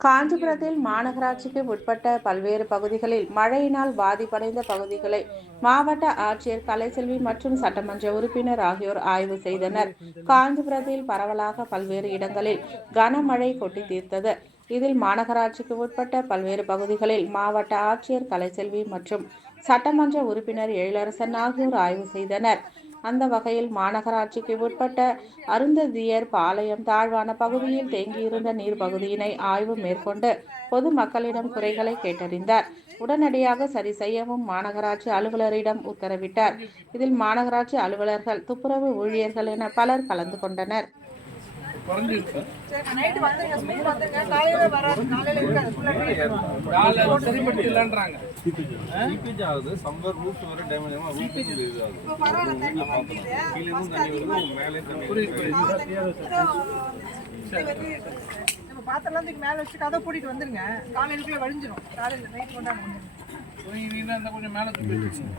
காஞ்சிபுரத்தில் மாநகராட்சிக்கு உட்பட்ட பல்வேறு பகுதிகளில் மழையினால் பாதிப்படைந்த பகுதிகளை மாவட்ட ஆட்சியர் கலைசெல்வி மற்றும் சட்டமன்ற உறுப்பினர் ஆகியோர் ஆய்வு செய்தனர். காஞ்சிபுரத்தில் பரவலாக பல்வேறு இடங்களில் கனமழை கொட்டி தீர்த்தது. இதில் மாநகராட்சிக்கு உட்பட்ட பல்வேறு பகுதிகளில் மாவட்ட ஆட்சியர் கலைசெல்வி மற்றும் சட்டமன்ற உறுப்பினர் எழிலரசன் ஆகியோர் ஆய்வு செய்தனர். அந்த வகையில் மாநகராட்சிக்கு உட்பட்ட அருந்ததியர் பாளையம் தாழ்வான பகுதியில் தேங்கியிருந்த நீர் பகுதியினை ஆய்வு மேற்கொண்டு பொதுமக்களிடம் குறைகளை கேட்டறிந்தார். உடனடியாக சரி செய்யவும் மாநகராட்சி அலுவலரிடம் உத்தரவிட்டார். இதில் மாநகராட்சி அலுவலர்கள் துப்புரவு ஊழியர்கள் என பலர் கலந்து கொண்டனர். லீக்கேஜ் ஆகுது. சம்வர் ரூட் வர டேமேஜ் ஆகும் ரூட் இது ஆகுது. கீழே இருந்து தண்ணி வருது மேலே தண்ணி புரியுது புரியுது. நம்ம பாத்திரலாம் தூக்கி மேல வச்சு கதை பூட்டிட்டு வந்துருங்க. காலையிலுக்குள்ள வழிஞ்சிரும். காலையில நைட் அந்த கொஞ்சம் மேலே தூக்கி வச்சுக்கோங்க.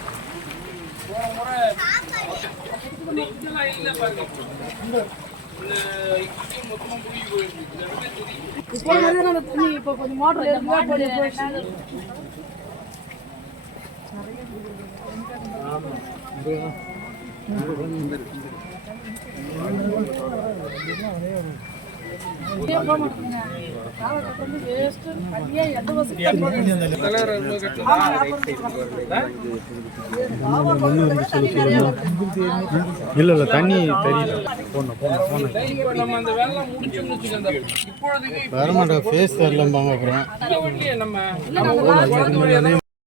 போன முறை இதெல்லாம் இல்லை பாருங்க மொத்தமாக முடிவு போயிருக்கு இப்போ வந்து நம்ம இப்போ கொஞ்சம் மோட்டர் எடுத்து கொஞ்சம் போயிடுச்சு தலைவர் ரொம்ப இல்ல. இல்ல தண்ணி தெரியல. போன போன போன ஃபேஸ் தெரியலம்பாங்க அப்புறம்.